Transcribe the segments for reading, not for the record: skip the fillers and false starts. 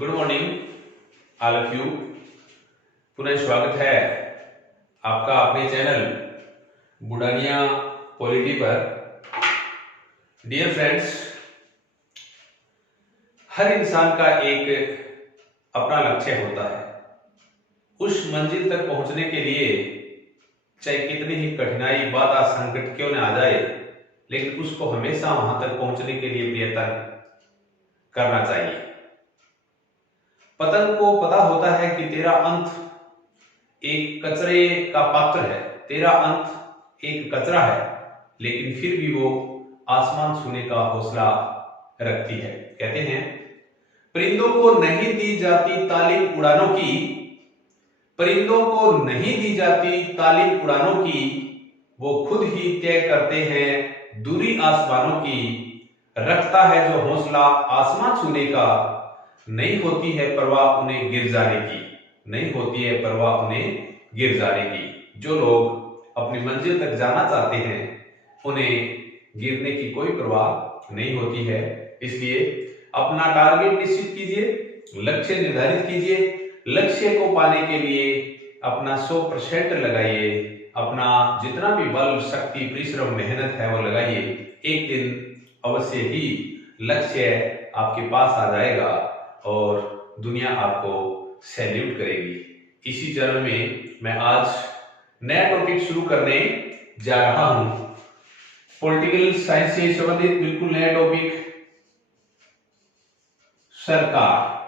Good morning all of you. पुनः स्वागत है आपका अपने चैनल बुढ़ानिया पॉलिटी पर। डियर फ्रेंड्स, हर इंसान का एक अपना लक्ष्य होता है। उस मंजिल तक पहुंचने के लिए चाहे कितनी ही कठिनाई बाधा संकट क्यों न आ जाए, लेकिन उसको हमेशा वहां तक पहुंचने के लिए प्रयत्न करना चाहिए। पतंग को पता होता है कि तेरा अंत एक कचरे का पात्र है, तेरा अंत एक कचरा है, लेकिन फिर भी वो आसमान छूने का हौसला रखती है। कहते हैं, परिंदों को नहीं दी जाती तालीम उड़ानों की, परिंदों को नहीं दी जाती तालीम उड़ानों की, वो खुद ही तय करते हैं दूरी आसमानों की। रखता है जो हौसला आसमान छूने का, नहीं होती है परवाह उन्हें गिर जाने की, नहीं होती है परवाह उन्हें गिर जाने की। जो लोग अपनी मंजिल तक जाना चाहते हैं उन्हें गिरने की कोई परवाह नहीं होती है। इसलिए अपना टारगेट निश्चित कीजिए, लक्ष्य निर्धारित कीजिए, लक्ष्य को पाने के लिए अपना 100% लगाइए, अपना जितना भी बल शक्ति परिश्रम मेहनत है वो लगाइए। एक दिन अवश्य ही लक्ष्य आपके पास आ जाएगा और दुनिया आपको सैल्यूट करेगी। इसी चरण में मैं आज नया टॉपिक शुरू करने जा रहा हूं। पॉलिटिकल साइंस से संबंधित बिल्कुल नया टॉपिक, सरकार।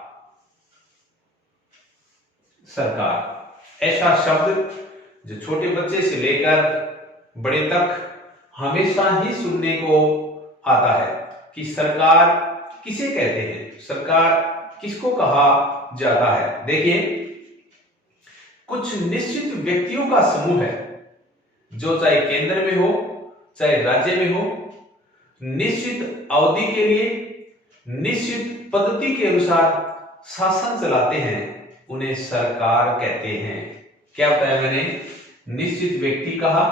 सरकार ऐसा शब्द जो छोटे बच्चे से लेकर बड़े तक हमेशा ही सुनने को आता है कि सरकार किसे कहते हैं, सरकार किसको कहा जाता है। देखिए, कुछ निश्चित व्यक्तियों का समूह है जो चाहे केंद्र में हो चाहे राज्य में हो, निश्चित अवधि के लिए निश्चित पद्धति के अनुसार शासन चलाते हैं, उन्हें सरकार कहते हैं। क्या बताया मैंने? निश्चित व्यक्ति कहा,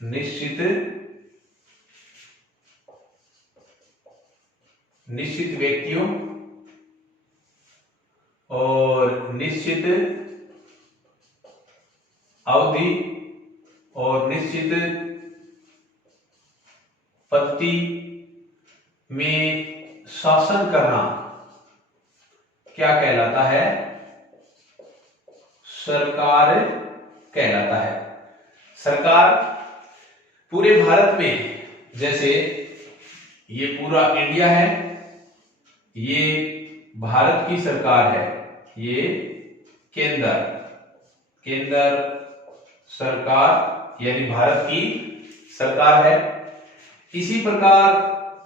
निश्चित व्यक्तियों और निश्चित अवधि और निश्चित पद्धति में शासन करना क्या कहलाता है? सरकार कहलाता है। सरकार पूरे भारत में, जैसे ये पूरा इंडिया है, ये भारत की सरकार है, ये केंद्र सरकार यानी भारत की सरकार है। इसी प्रकार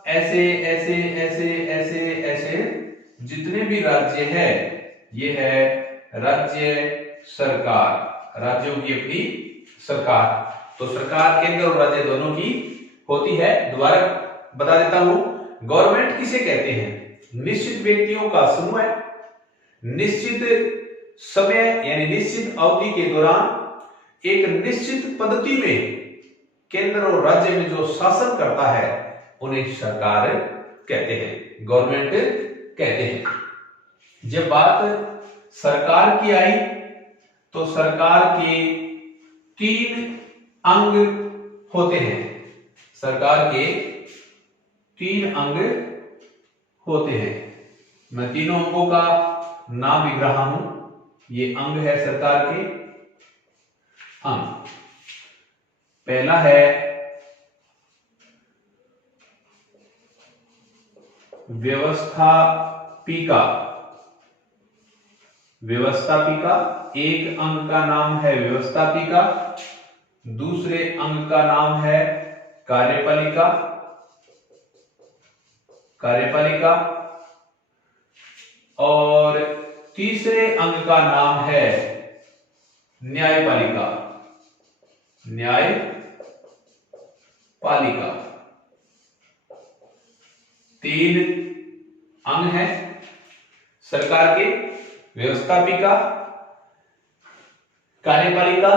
ऐसे ऐसे ऐसे ऐसे ऐसे जितने भी राज्य है, ये है राज्य सरकार, राज्यों की अपनी सरकार। तो सरकार केंद्र और राज्य दोनों की होती है। दोबारा बता देता हूं, गवर्नमेंट किसे कहते हैं? निश्चित व्यक्तियों का समूह है, निश्चित समय यानी निश्चित अवधि के दौरान एक निश्चित पद्धति में केंद्र और राज्य में जो शासन करता है उन्हें सरकार कहते हैं, गवर्नमेंट कहते हैं। जब बात सरकार की आई तो सरकार के 3 अंग होते हैं। सरकार के 3 अंग होते हैं। मैं तीनों अंगों का नाम लिख रहा हूं। ये अंग है सरकार के अंग। पहला है व्यवस्थापिका। व्यवस्थापिका, एक अंग का नाम है व्यवस्थापिका, दूसरे अंग का नाम है कार्यपालिका, कार्यपालिका, और तीसरे अंग का नाम है न्यायपालिका, न्यायपालिका। 3 अंग हैं सरकार के, व्यवस्थापिका, कार्यपालिका,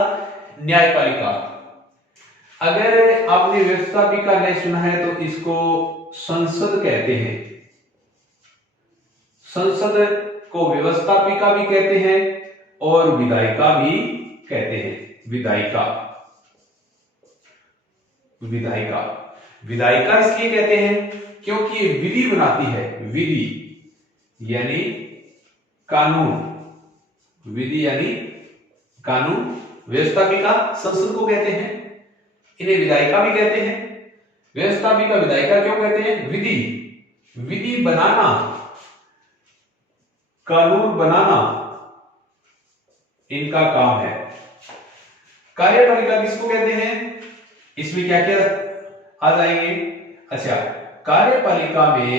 न्यायपालिका। अगर आपने व्यवस्थापिका नहीं सुना है तो इसको संसद कहते हैं। संसद को व्यवस्थापिका भी कहते हैं और विधायिका भी कहते हैं। विधायिका विधायिका विधायिका इसलिए कहते हैं क्योंकि ये विधि बनाती है। विधि यानी कानून, विधि यानी कानून। व्यवस्थापिका संसद को कहते हैं, इन्हें विधायिका भी कहते हैं। व्यवस्थापिका विधायिका क्यों कहते हैं? विधि बनाना, कानून बनाना इनका काम है। कार्यपालिका किसको कहते हैं? इसमें क्या क्या आ जाएंगे? अच्छा, कार्यपालिका में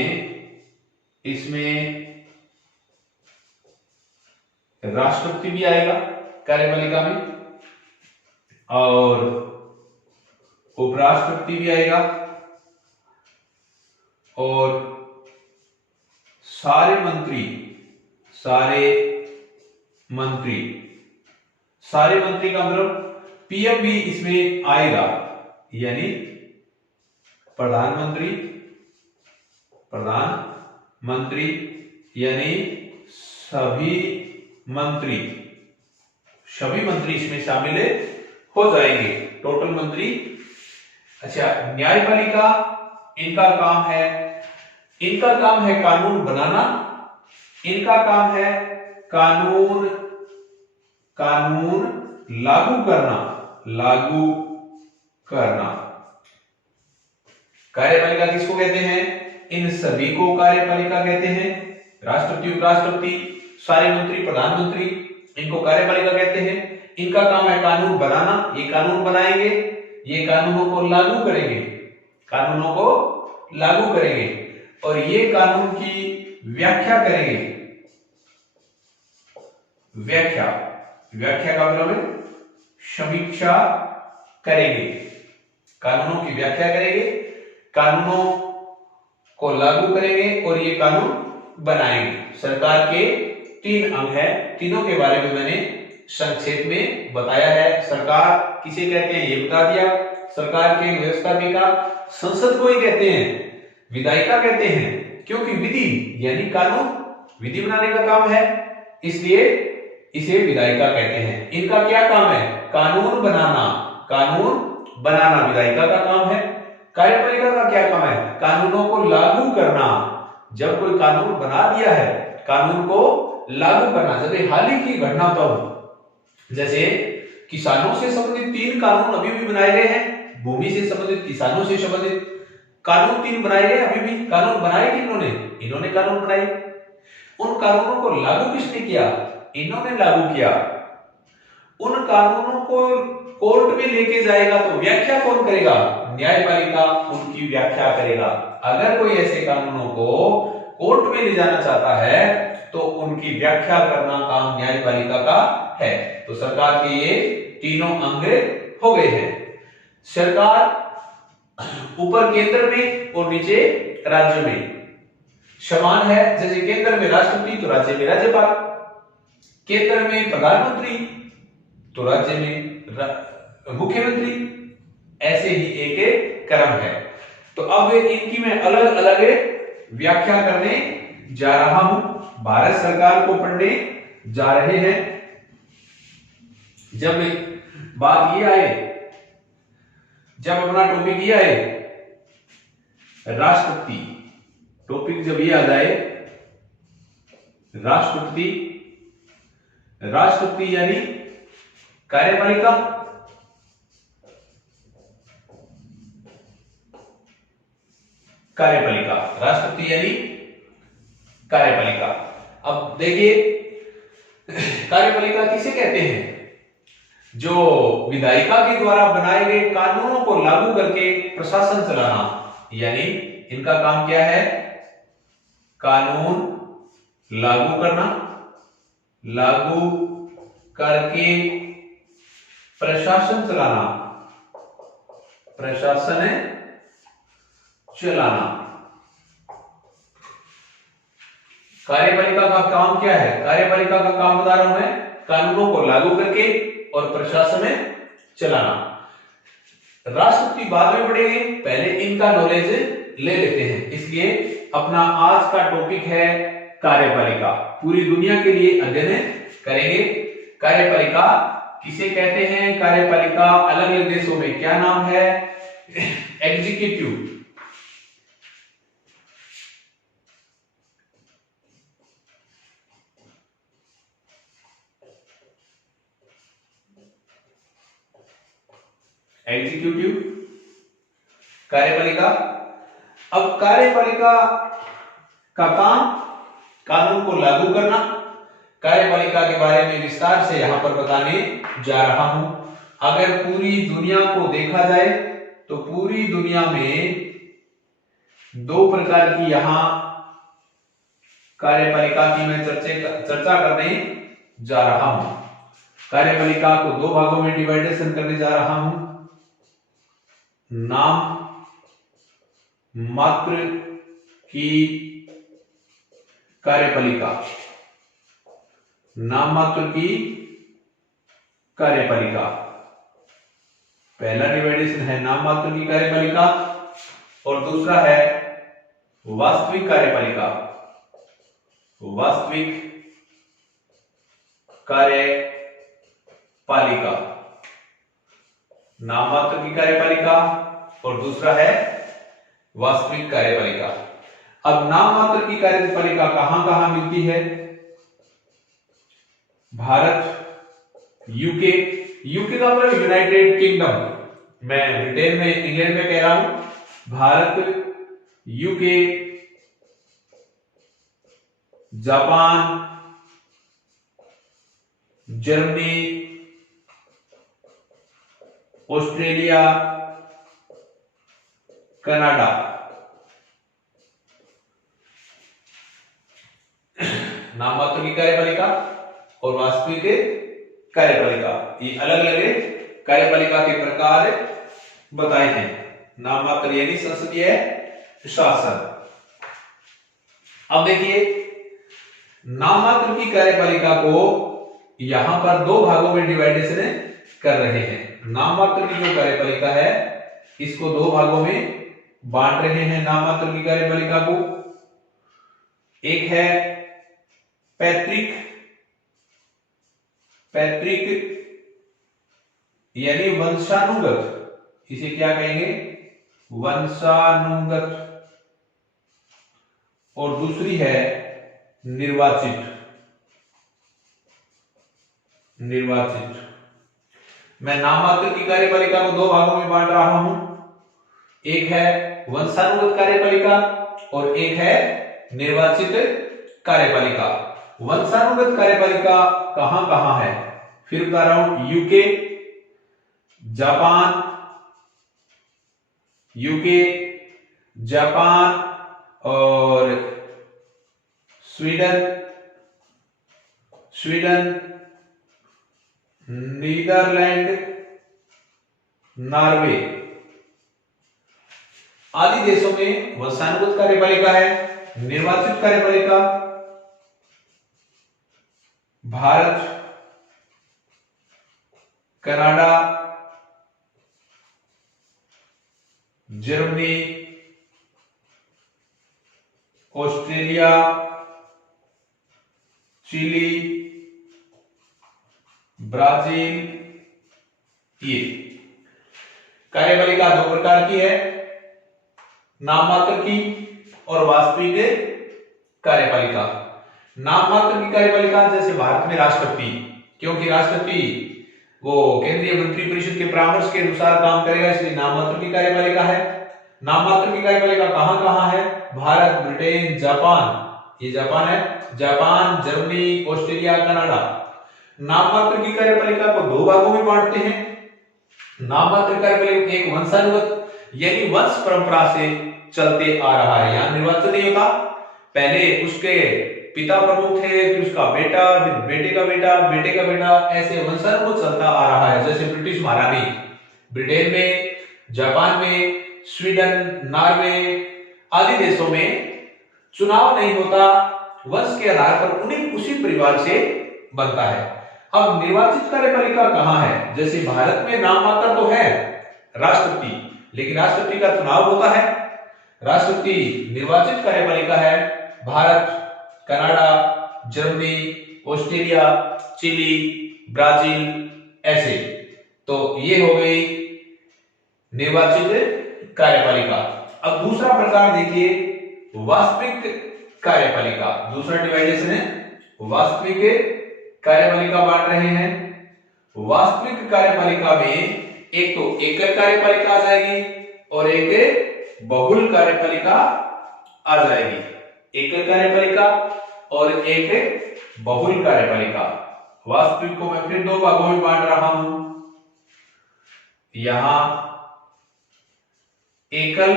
इसमें राष्ट्रपति भी आएगा कार्यपालिका में, और उपराष्ट्रपति भी आएगा, और सारे मंत्री का मतलब पीएम भी इसमें आएगा, यानी प्रधानमंत्री यानी सभी मंत्री इसमें शामिल हो जाएंगे, टोटल मंत्री। अच्छा, न्यायपालिका इनका काम है कानून बनाना, इनका काम है कानून लागू करना। कार्यपालिका किसको कहते हैं? इन सभी को कार्यपालिका कहते हैं। राष्ट्रपति, उपराष्ट्रपति, सारे मंत्री, प्रधानमंत्री, इनको कार्यपालिका कहते हैं। इनका काम है कानून बनाना, ये कानून बनाएंगे, ये कानूनों को लागू करेंगे और ये कानून की व्याख्या करेंगे। व्याख्या का मतलब है समीक्षा करेंगे, कानूनों की व्याख्या करेंगे, कानूनों को लागू करेंगे और ये कानून बनाएंगे। सरकार के 3 अंग हैं, तीनों के बारे में मैंने संक्षेप में बताया है। सरकार किसे कहते हैं ये बता दिया। सरकार के व्यवस्थापिका संसद को ही कहते हैं, विधायिका कहते हैं, क्योंकि विधि यानी कानून, विधि बनाने का काम है, इसलिए इसे विधायिका कहते हैं। इनका क्या काम है? कानून बनाना विधायिका का काम है। कार्यपालिका का क्या काम है? कानूनों को लागू करना। जब कोई कानून बना दिया है, कानून को लागू करना। जैसे हाल ही की घटना बताऊं, जैसे किसानों से संबंधित 3 कानून अभी भी बनाए गए हैं, भूमि से संबंधित, किसानों से संबंधित कानून 3 बनाए गए। अभी भी कानून बनाए कि इन्होंने कानून बनाए। उन कानूनों को लागू किसने किया? इन्होंने लागू किया। उन कानूनों को कोर्ट में लेके जाएगा तो व्याख्या कौन करेगा? न्यायपालिका उनकी व्याख्या करेगा। अगर कोई ऐसे कानूनों को कोर्ट में ले जाना चाहता है तो उनकी व्याख्या करना काम न्यायपालिका का है। तो सरकार के ये तीनों अंग हो गए हैं। सरकार ऊपर केंद्र में और नीचे राज्य में समान है। जैसे केंद्र में राष्ट्रपति तो राज्य में राज्यपाल, केंद्र में प्रधानमंत्री तो राज्य में मुख्यमंत्री, ऐसे ही एक क्रम है। तो अब इनकी मैं अलग अलग व्याख्या करने जा रहा हूं, भारत सरकार को पढ़ने जा रहे हैं। जब बात ये आए, जब अपना टॉपिक ये आए राष्ट्रपति, टॉपिक जब ये आ जाए राष्ट्रपति यानी कार्यपालिका, राष्ट्रपति यानी कार्यपालिका। अब देखिए, कार्यपालिका किसे कहते हैं? जो विधायिका के द्वारा बनाए गए कानूनों को लागू करके प्रशासन चलाना, यानी इनका काम क्या है? कानून लागू करना, लागू करके प्रशासन चलाना, कार्यपालिका का काम क्या है? कार्यपालिका का काम बता रहा हूं मैं, कानूनों को लागू करके और प्रशासन में चलाना। राष्ट्रपति बाद में पढ़ेंगे, पहले इनका नॉलेज ले लेते हैं। इसलिए अपना आज का टॉपिक है कार्यपालिका पूरी दुनिया के लिए अध्ययन करेंगे। कार्यपालिका किसे कहते हैं? कार्यपालिका अलग अलग देशों में क्या नाम है? एग्जीक्यूटिव। एग्जीक्यूटिव कार्यपालिका। अब कार्यपालिका का काम कानून को लागू करना। कार्यपालिका के बारे में विस्तार से यहां पर बताने जा रहा हूं। अगर पूरी दुनिया को देखा जाए तो पूरी दुनिया में दो प्रकार की यहां कार्यपालिका की मैं चर्चा करने जा रहा हूं। कार्यपालिका को दो भागों में डिवाइडेशन करने जा रहा हूं। नाम मात्र की कार्यपालिका, नाम मात्र की कार्यपालिका। पहला डिवाइडेशन है नाम मात्र की कार्यपालिका और दूसरा है वास्तविक कार्यपालिका। वास्तविक कार्यपालिका, नाम मात्र की कार्यपालिका और दूसरा है वास्तविक कार्यपालिका। अब नाम मात्र की कार्यपालिका कहां कहां मिलती है? भारत, यूके। यूके का मतलब यूनाइटेड किंगडम, मैं ब्रिटेन में इंग्लैंड में कह रहा हूं। Bharat, UK, Japan, Germany, Australia, Canada. नाम मात्र की कार्यपालिका और वास्तविक कार्यपालिका, ये अलग अलग कार्यपालिका के प्रकार बताए हैं। नाम मात्र यानी संसदीय शासन। अब देखिए, नाम मात्र की कार्यपालिका को यहां पर दो भागों में डिवाइडेशन कर रहे हैं। नाम मात्र की जो कार्यपालिका है इसको दो भागों में बांट रहे हैं। नाम मात्र की कार्यपालिका को एक है पैतृक, पैतृक यानी वंशानुगत, इसे क्या कहेंगे? वंशानुगत। और दूसरी है निर्वाचित, निर्वाचित। मैं नाम मात्र की कार्यपालिका को दो भागों में बांट रहा हूं। एक है वंशानुगत कार्यपालिका और एक है निर्वाचित कार्यपालिका। वंशानुगत कार्यपालिका कहां कहां है? फिर बता रहा हूं, यूके, जापान, यूके, जापान और स्वीडन, स्वीडन, नीदरलैंड, नॉर्वे आदि देशों में वंशानुगत कार्यपालिका है। निर्वाचित कार्यपालिका Bharat, Canada, Germany, Australia, Chile, Brazil. ये कार्यपालिका दो प्रकार की है, नाम मात्र की और वास्तविक कार्यपालिका। नाम मात्र की कार्यपालिका जैसे भारत में राष्ट्रपति, क्योंकि राष्ट्रपति वो केंद्रीय मंत्रिपरिषद के परामर्श के अनुसार काम करेगा, इसलिए नाम मात्र की कार्यपालिका है। नाम मात्र की कार्यपालिका कहां कहां है? भारत, ब्रिटेन, जापान, ये जापान है, जापान, जर्मनी, ऑस्ट्रेलिया, कनाडा। नाम मात्र की कार्यपालिका को दो भागों में बांटते हैं। नाम मात्र कार्यपालिका एक वंशानुगत यानी वंश परंपरा से चलते आ रहा है। यहां निर्वाचन नहीं होता, पहले उसके पिता प्रमुख थे, फिर उसका बेटा, फिर बेटे का बेटा, बेटे का बेटा, ऐसे वंशानुगत चलता आ रहा है। जैसे ब्रिटिश महारानी, ब्रिटेन में, जापान में, स्वीडन, नॉर्वे आदि देशों में चुनाव नहीं होता, वंश के आधार पर उन्हीं उसी परिवार से बनता है। अब निर्वाचित कार्यपालिका कहां है? जैसे भारत में नाम मात्र तो है राष्ट्रपति, लेकिन राष्ट्रपति का चुनाव होता है। राष्ट्रपति निर्वाचित कार्यपालिका है Bharat, Canada, Germany, Australia, Chile, Brazil, ऐसे। तो ये हो गई निर्वाचित कार्यपालिका। अब दूसरा प्रकार देखिए, वास्तविक कार्यपालिका। दूसरा डिवाइडेशन है वास्तविक कार्यपालिका बांट रहे हैं। वास्तविक कार्यपालिका में एक तो एकल कार्यपालिका आ जाएगी और एक बहुल कार्यपालिका आ जाएगी। एकल कार्यपालिका और एक बहुल कार्यपालिका। वास्तविक को मैं फिर दो भागों में बांट रहा हूं। यहां एकल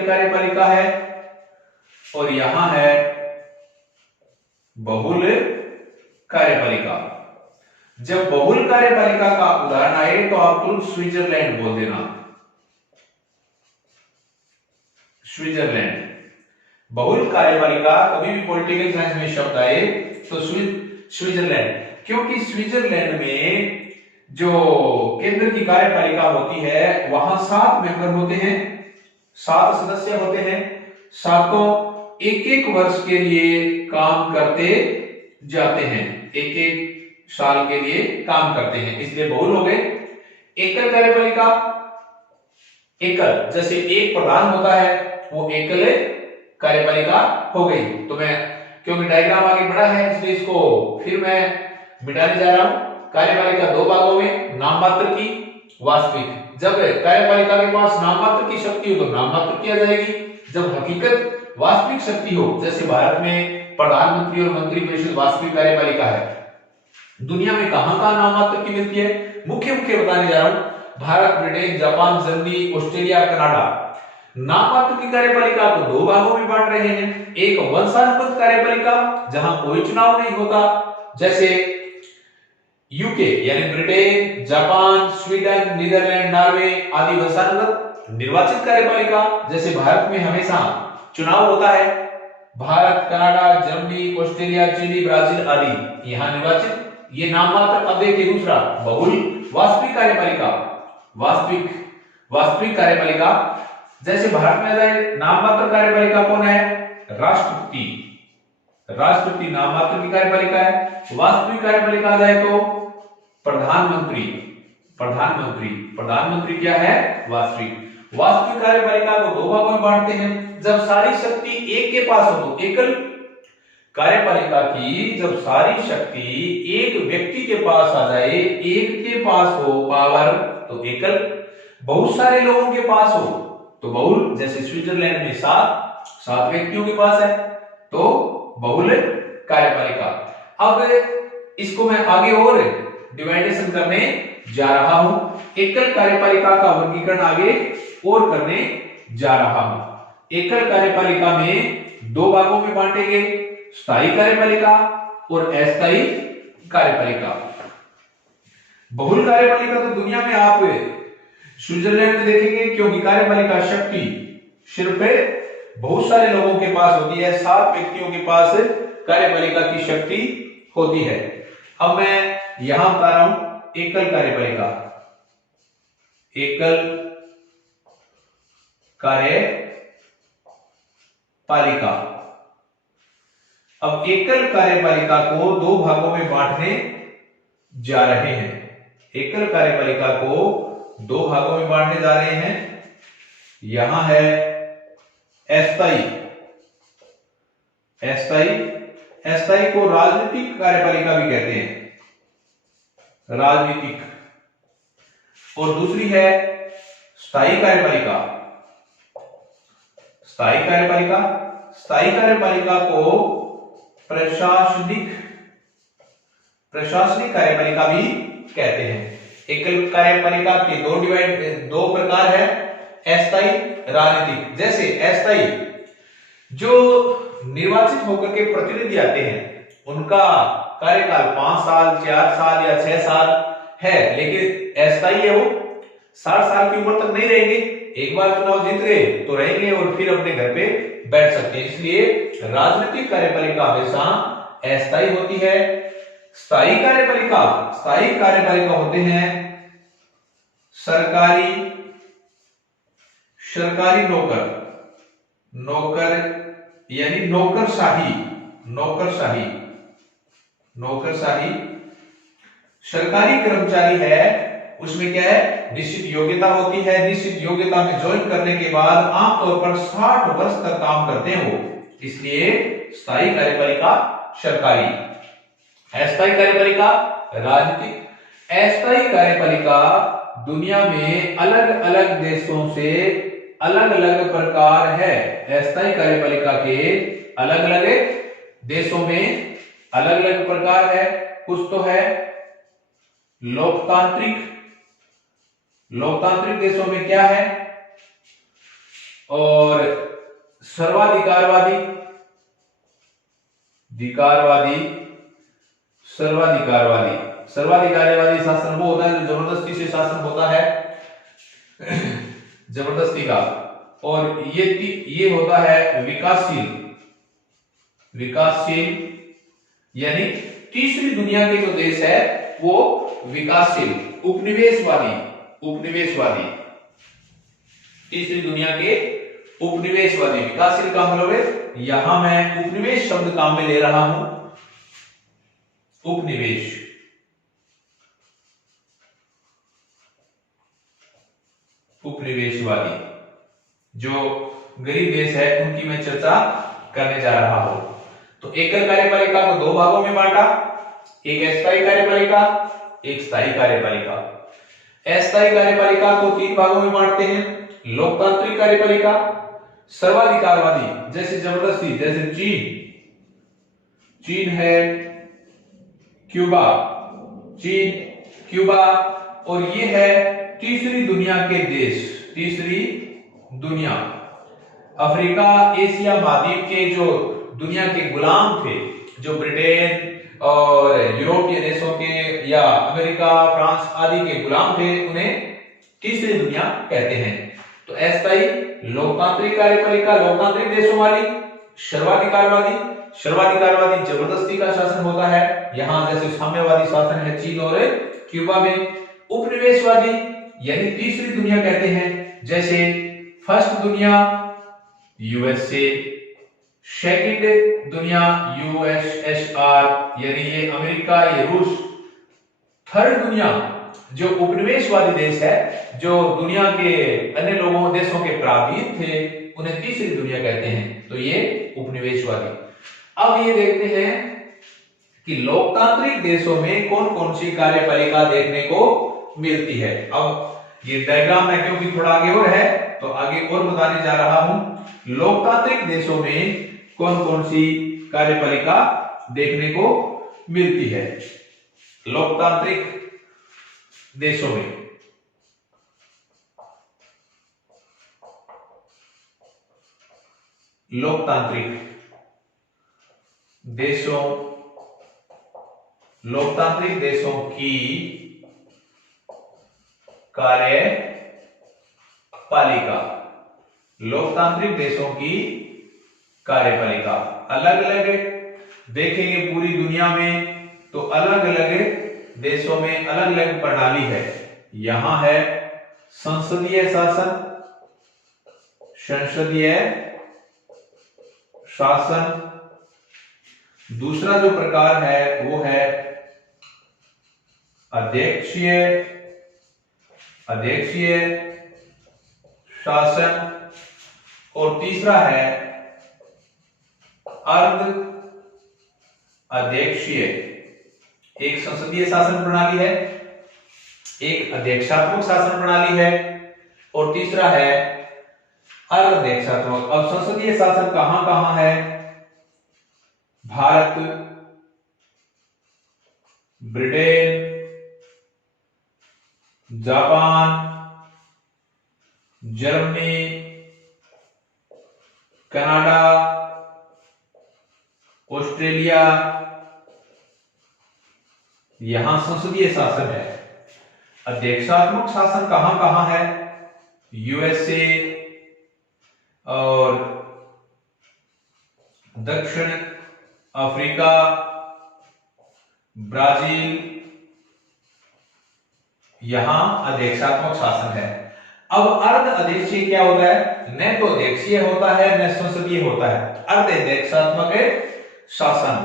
कार्यपालिका है और यहां है बहुल कार्यपालिका। जब बहुल कार्यपालिका का उदाहरण आए तो आप तुरंत स्विट्जरलैंड बोल देना। स्विट्जरलैंड। बहुल कार्यपालिका कभी भी पॉलिटिकल साइंस में शब्द आए तो स्विट्जरलैंड, क्योंकि स्विट्जरलैंड में जो केंद्र की कार्यपालिका होती है वहां 7 मेंबर होते हैं, 7 सदस्य होते हैं। सातों एक एक वर्ष के लिए काम करते जाते हैं, एक एक साल के लिए काम करते हैं, इसलिए बहुल हो गए। एकल कार्यपालिका, एकल जैसे एक प्रधान होता है वो एकल कार्यपालिका हो गई। तो मैं क्योंकि डायग्राम आगे बढ़ा है इसलिए इसको फिर मैं मिटाने जा रहा हूं। कार्यपालिका दो भागों में, नाम मात्र की, वास्तविक। जब कार्यपालिका के पास नाम मात्र की शक्ति हो तो नाम मात्र की आ जाएगी। जब हकीकत वास्तविक शक्ति हो, जैसे भारत में प्रधानमंत्री और मंत्रिपरिषद वास्तविक कार्यपालिका है। दुनिया में कहां कहां नाम मात्र की मिलती है, मुख्य बताने जा रहा हूं। Bharat, Britain, Japan, Germany, Australia, Canada. नाम मात्र की कार्यपालिका को दो भागों में बांट रहे हैं। एक वंशानुगत कार्यपालिका जहां कोई चुनाव नहीं होता, जैसे यूके यानी Britain, Japan, Sweden, Netherlands, Norway आदि वंशानुगत। निर्वाचित कार्यपालिका जैसे भारत में हमेशा चुनाव होता है, Bharat, Canada, Germany, Australia, Chile, Brazil आदि यहां निर्वाचित। ये नाम मात्र। अब देखिए दूसरा बहुल वास्तविक कार्यपालिका। वास्तविक कार्यपालिका जैसे भारत में जाए नाम मात्र कार्यपालिका कौन है, राष्ट्रपति नाम मात्र की कार्यपालिका है। वास्तविक कार्यपालिका आ जाए तो प्रधानमंत्री क्या है, वास्तविक कार्यपालिका को दो भागों में बांटते हैं। जब सारी शक्ति एक के पास हो तो एकल कार्यपालिका की, जब सारी शक्ति एक व्यक्ति के पास आ जाए, एक के पास हो पावर तो एकल, बहुत सारे लोगों के पास हो तो बहुल। जैसे स्विट्जरलैंड में 7 व्यक्तियों के पास है तो बहुल कार्यपालिका। अब इसको मैं आगे और डिवाइडेशन करने जा रहा हूं। एकल कार्यपालिका का वर्गीकरण आगे और करने जा रहा हूं। एकल कार्यपालिका में दो भागों में बांटेंगे, स्थायी कार्यपालिका और अस्थायी कार्यपालिका। बहुल कार्यपालिका तो दुनिया में आप स्विट्जरलैंड में देखेंगे, क्योंकि कार्यपालिका शक्ति सिर्फ बहुत सारे लोगों के पास होती है, 7 व्यक्तियों के पास कार्यपालिका की शक्ति होती है। अब मैं यहां बता रहा हूं एकल कार्यपालिका। एकल कार्यपालिका। अब एकल कार्यपालिका को दो भागों में बांटने जा रहे हैं। एकल कार्यपालिका को दो भागों में बांटने जा रहे हैं। यहां है अस्थायी को राजनीतिक कार्यपालिका भी कहते हैं, राजनीतिक। और दूसरी है स्थायी कार्यपालिका। स्थायी कार्यपालिका को प्रशासनिक कार्यपालिका भी कहते हैं। एकल कार्यपालिका के दो प्रकार है, अस्थायी, राजनीतिक। जैसे अस्थायी जो निर्वाचित होकर के प्रतिनिधि आते हैं, उनका कार्यकाल 5 साल, 4 साल या 6 साल है, लेकिन अस्थायी है वो 60 साल की उम्र तक नहीं रहेंगे। एक बार चुनाव जीत गए तो रहेंगे और फिर अपने घर पे बैठ सकते हैं। इसलिए राजनीतिक कार्यपालिका हमेशा अस्थायी होती है। स्थायी कार्यपालिका होते हैं सरकारी नौकर यानी नौकरशाही, नौकरशाही, नौकरशाही। सरकारी कर्मचारी है उसमें क्या है, निश्चित योग्यता होती है। निश्चित योग्यता में ज्वाइन करने के बाद आमतौर पर 60 वर्ष तक काम करते हैं वो, इसलिए स्थायी कार्यपालिका सरकारी। अस्थायी कार्यपालिका राजनीतिक। अस्थायी कार्यपालिका दुनिया में अलग अलग देशों से अलग अलग प्रकार है। अस्थायी कार्यपालिका के अलग अलग देशों में अलग अलग प्रकार है। कुछ तो है लोकतांत्रिक, लोकतांत्रिक देशों में क्या है, और सर्वाधिकारवादी, अधिकारवादी, सर्वाधिकारवादी। सर्वाधिकारवादी शासन वो होता है जो जबरदस्ती से शासन होता है, जबरदस्ती का। और ये होता है विकासशील, विकासशील यानी तीसरी दुनिया के जो देश है वो विकासशील। उपनिवेशवादी, उपनिवेशवादी, तीसरी दुनिया के उपनिवेशवादी। विकासशील का मतलब है, यहां मैं उपनिवेश शब्द काम में ले रहा हूं, उपनिवेश। उपनिवेशवादी जो गरीब देश है उनकी मैं चर्चा करने जा रहा हूं। तो एकल कार्यपालिका को दो भागों में बांटा, एक अस्थायी कार्यपालिका, एक स्थायी कार्यपालिका। अस्थायी कार्यपालिका को तीन भागों में बांटते हैं, लोकतांत्रिक कार्यपालिका, सर्वाधिकारवादी जैसे जबरदस्ती, जैसे चीन, चीन है, क्यूबा, चीन, क्यूबा। और ये है तीसरी दुनिया के देश, तीसरी दुनिया। अफ्रीका, एशिया महाद्वीप के जो दुनिया के गुलाम थे, जो ब्रिटेन और यूरोपीय देशों के या अमेरिका, फ्रांस आदि के गुलाम थे, उन्हें तीसरी दुनिया कहते हैं। तो अस्थायी लोकतांत्रिक कार्यपालिका लोकतांत्रिक देशों वाली, सर्वाधिकारवादी, सर्वाधिकारवादी जबरदस्ती का शासन होता है, यहां जैसे साम्यवादी शासन है चीन और क्यूबा में। उपनिवेशवादी यानी तीसरी दुनिया कहते हैं, जैसे फर्स्ट दुनिया यूएसए, सेकंड दुनिया यूएसएसआर यानी ये अमेरिका, ये रूस। थर्ड दुनिया जो उपनिवेशवादी देश है, जो दुनिया के अन्य लोगों देशों के पराधीन थे, उन्हें तीसरी दुनिया कहते हैं। तो ये उपनिवेशवादी। अब ये देखते हैं कि लोकतांत्रिक देशों में कौन कौन सी कार्यपालिका देखने को मिलती है। अब ये डायग्राम में क्योंकि थोड़ा आगे और है तो आगे और बताने जा रहा हूं। लोकतांत्रिक देशों में कौन कौन सी कार्यपालिका देखने को मिलती है। लोकतांत्रिक देशों में लोकतांत्रिक देशों, लोकतांत्रिक देशों की कार्यपालिका, लोकतांत्रिक देशों की कार्यपालिका अलग अलग देखेंगे पूरी दुनिया में, तो अलग अलग देशों में अलग अलग प्रणाली है। यहां है संसदीय शासन, संसदीय शासन। दूसरा जो प्रकार है वो है अध्यक्षीय, अध्यक्षीय शासन। और तीसरा है अर्ध अध्यक्षीय। एक संसदीय शासन प्रणाली है, एक अध्यक्षात्मक शासन प्रणाली है, और तीसरा है अर्ध अध्यक्षात्मक। अब संसदीय शासन कहां कहां है? Bharat, Britain, Japan, Germany, Canada, Australia, यहां संसदीय शासन है। अध्यक्षात्मक शासन कहां कहां है? यूएसए और दक्षिण अफ्रीका, ब्राजील, यहां अध्यक्षात्मक शासन है। अब अर्ध अध्यक्षीय क्या होता है? न तो अध्यक्षीय होता है न संसदीय होता है। अर्ध अध्यक्षात्मक शासन,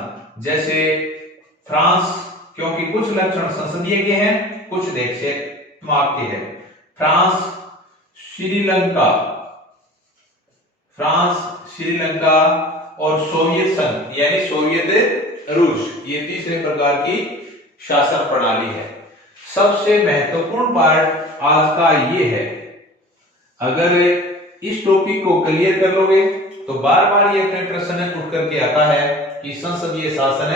जैसे फ्रांस, क्योंकि कुछ लक्षण संसदीय के हैं कुछ अध्यक्षात्मक के हैं। फ्रांस, श्रीलंका और सोवियत संघ यानी सोवियत रूस, ये तीसरे प्रकार की शासन प्रणाली है। सबसे महत्वपूर्ण पार्ट आज का ये है, अगर इस टॉपिक को क्लियर कर लोगे तो बार बार ये प्रश्न उठ करके आता है कि संसदीय शासन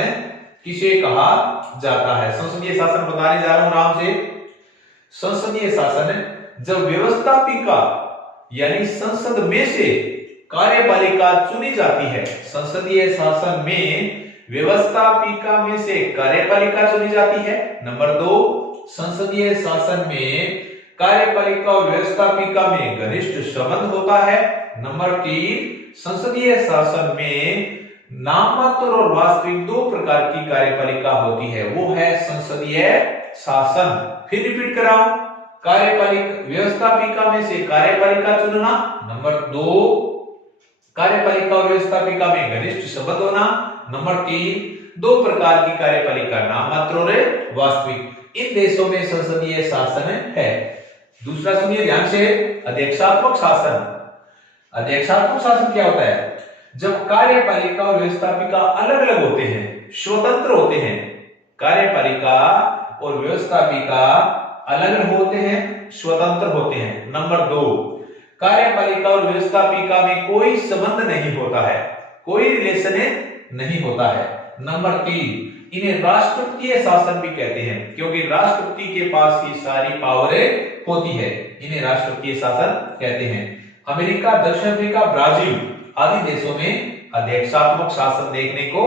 किसे कहा जाता है। संसदीय शासन बताने जा रहा हूं आराम से। संसदीय शासन जब व्यवस्थापिका यानी संसद में से कार्यपालिका चुनी जाती है। संसदीय शासन में व्यवस्थापिका में से कार्यपालिका चुनी जाती है। नंबर 2, संसदीय शासन में कार्यपालिका और व्यवस्थापिका में घनिष्ठ संबंध होता है। नंबर 3, संसदीय शासन में नाममात्र और वास्तविक दो प्रकार की कार्यपालिका होती है, वो है संसदीय शासन। फिर रिपीट कराऊं, कार्यपालिका व्यवस्थापिका में से कार्यपालिका चुनना। नंबर 2, कार्यपालिका और व्यवस्थापिका में घनिष्ठ संबंध होना। नंबर 3, दो प्रकार की कार्यपालिका, नाममात्र और वास्तविक। इन देशों में संसदीय शासन है। दूसरा सुनिए ध्यान से, अध्यक्षात्मक शासन। अध्यक्षात्मक शासन क्या होता है? जब कार्यपालिका और व्यवस्थापिका अलग अलग होते हैं, स्वतंत्र होते हैं। कार्यपालिका और व्यवस्थापिका अलग अलग होते हैं, स्वतंत्र होते हैं। नंबर 2, कार्यपालिका और व्यवस्थापिका में कोई संबंध नहीं होता है, कोई रिलेशन नहीं होता है। नंबर 3, इन्हें राष्ट्रपतीय शासन भी कहते हैं, क्योंकि राष्ट्रपति के पास ही सारी पावरें होती है, इन्हें राष्ट्रपतीय शासन कहते हैं। अमेरिका, दक्षिण अफ्रीका, ब्राजील आदि देशों में अध्यक्षात्मक शासन देखने को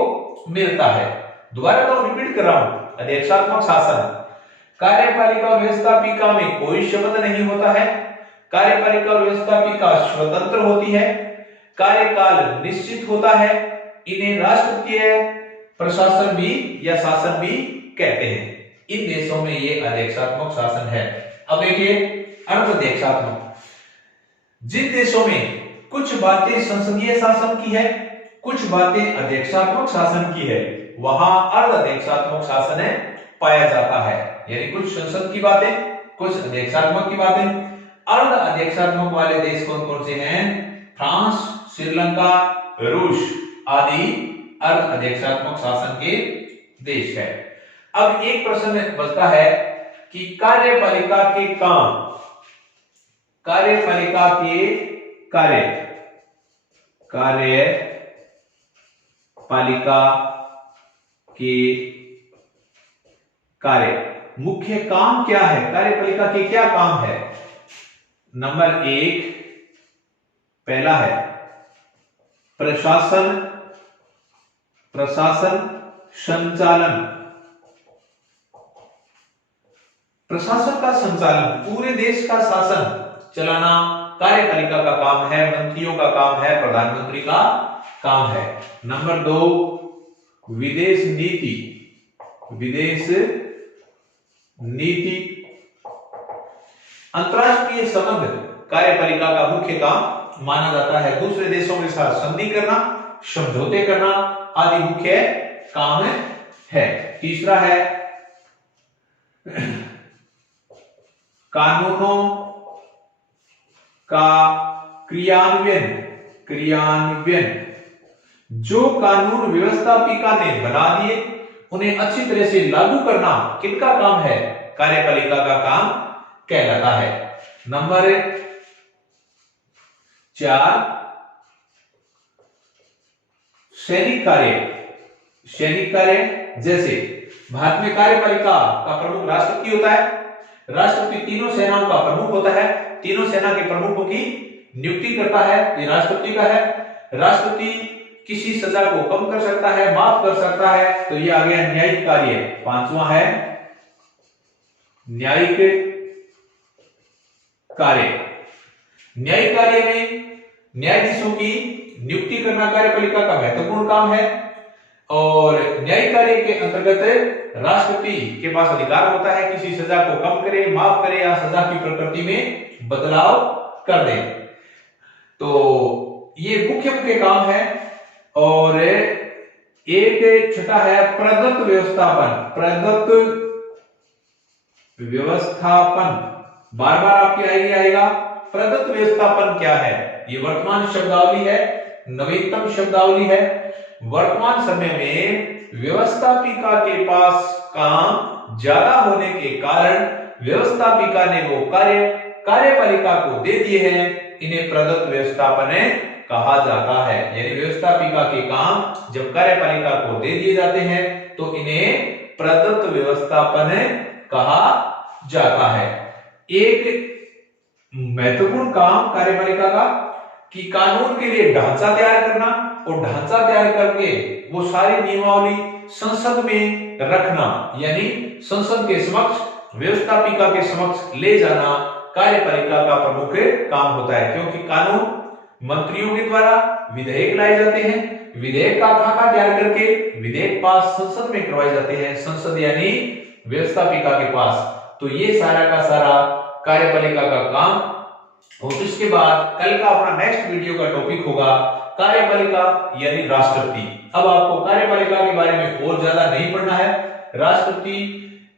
मिलता है। दोबारा तो रिपीट कर रहा हूं, अध्यक्षात्मक शासन, कार्यपालिका और व्यवस्थापिका में कोई संबंध नहीं होता है, कार्यपालिका और व्यवस्थापिका स्वतंत्र होती है, कार्यकाल निश्चित होता है, इन्हें राष्ट्रपतीय प्रशासन भी या शासन भी कहते हैं। इन देशों में ये अध्यक्षात्मक शासन है। अब देखिए अर्ध अध्यक्षात्मक, जिन देशों में कुछ बातें संसदीय शासन की है, कुछ बातें अध्यक्षात्मक शासन की है, वहां अर्ध अध्यक्षात्मक शासन पाया जाता है। यानी कुछ संसद की बातें, कुछ अध्यक्षात्मक की बातें। अर्ध अध्यक्षात्मक वाले देश कौन कौन से हैं? फ्रांस, श्रीलंका, रूस आदि अर्ध अध्यक्षात्मक शासन के देश है। अब एक प्रश्न बचता है कि कार्यपालिका के काम, कार्यपालिका के कार्य, मुख्य काम क्या है? कार्यपालिका के क्या काम है? नंबर 1, पहला है प्रशासन, संचालन। प्रशासन का संचालन, पूरे देश का शासन चलाना कार्यपालिका का काम है, मंत्रियों का काम है, प्रधानमंत्री का काम है। नंबर 2, विदेश नीति, अंतरराष्ट्रीय संबंध कार्यपालिका का मुख्य काम माना जाता है। दूसरे देशों के साथ संधि करना, समझौते करना आदि मुख्य काम है। तीसरा है कानूनों का क्रियान्वयन। जो कानून व्यवस्थापिका ने बना दिए उन्हें अच्छी तरह से लागू करना किसका काम है? कार्यपालिका का काम कहलाता है। नंबर 4, सैनिक कार्य, जैसे भारत में कार्यपालिका का प्रमुख राष्ट्रपति होता है। राष्ट्रपति तीनों सेनाओं का प्रमुख होता है, तीनों सेना के प्रमुखों की नियुक्ति करता है, ये राष्ट्रपति का है। राष्ट्रपति किसी सजा को कम कर सकता है, माफ कर सकता है, तो ये आ गया न्यायिक कार्य। 5वां है न्यायिक कार्य। न्यायिक कार्य में न्यायाधीशों की नियुक्ति करना कार्यपालिका का महत्वपूर्ण काम है। और न्यायिक कार्य के अंतर्गत राष्ट्रपति के पास अधिकार होता है किसी सजा को कम करे, माफ करे या सजा की प्रकृति में बदलाव कर दें। तो ये मुख्य मुख्य काम है। और एक छठा है प्रदत्त व्यवस्थापन। प्रदत्त व्यवस्थापन बार बार आपके आएगा। प्रदत्त व्यवस्थापन क्या है? ये वर्तमान शब्दावली है, नवीनतम शब्दावली है। वर्तमान समय में व्यवस्थापिका के पास काम ज्यादा होने के कारण व्यवस्थापिका ने वो कार्य कार्यपालिका को दे दिए हैं, इन्हें प्रदत्त व्यवस्थापन कहा जाता है। यानी व्यवस्थापिका के काम जब कार्यपालिका को दे दिए जाते हैं तो इन्हें प्रदत्त व्यवस्थापन कहा जाता है। एक महत्वपूर्ण काम कार्यपालिका का कि कानून के लिए ढांचा तैयार करना और ढांचा तैयार करके वो सारी नियमावली संसद में रखना, यानी संसद के समक्ष व्यवस्थापिका के समक्ष ले जाना कार्यपालिका का प्रमुख काम होता है। क्योंकि कानून मंत्रियों के द्वारा विधेयक लाए जाते हैं, विधेयक का खाका तैयार करके विधेयक पास संसद में करवाए जाते हैं, संसद यानी व्यवस्थापिका के पास। तो ये सारा का सारा कार्यपालिका का काम। और इसके बाद कल का अपना नेक्स्ट वीडियो का टॉपिक होगा कार्यपालिका यानी राष्ट्रपति। अब आपको कार्यपालिका के बारे में और ज्यादा नहीं पढ़ना है, राष्ट्रपति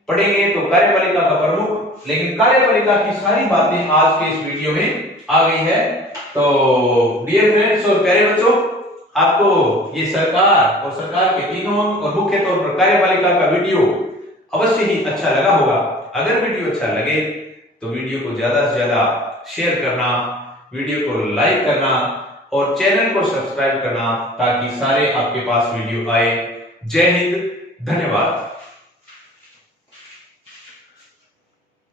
पढ़ेंगे तो कार्यपालिका का प्रमुख, लेकिन कार्यपालिका की सारी बातें आज के इस वीडियो में आ गई है। तो डियर फ्रेंड्स और प्यारे बच्चों, आपको ये सरकार और सरकार के तीनों और मुख्य तौर पर कार्यपालिका का वीडियो अवश्य ही अच्छा लगा होगा। अगर वीडियो अच्छा लगे तो वीडियो को ज्यादा से ज्यादा शेयर करना, वीडियो को लाइक करना और चैनल को सब्सक्राइब करना ताकि सारे आपके पास वीडियो आए। जय हिंद, धन्यवाद।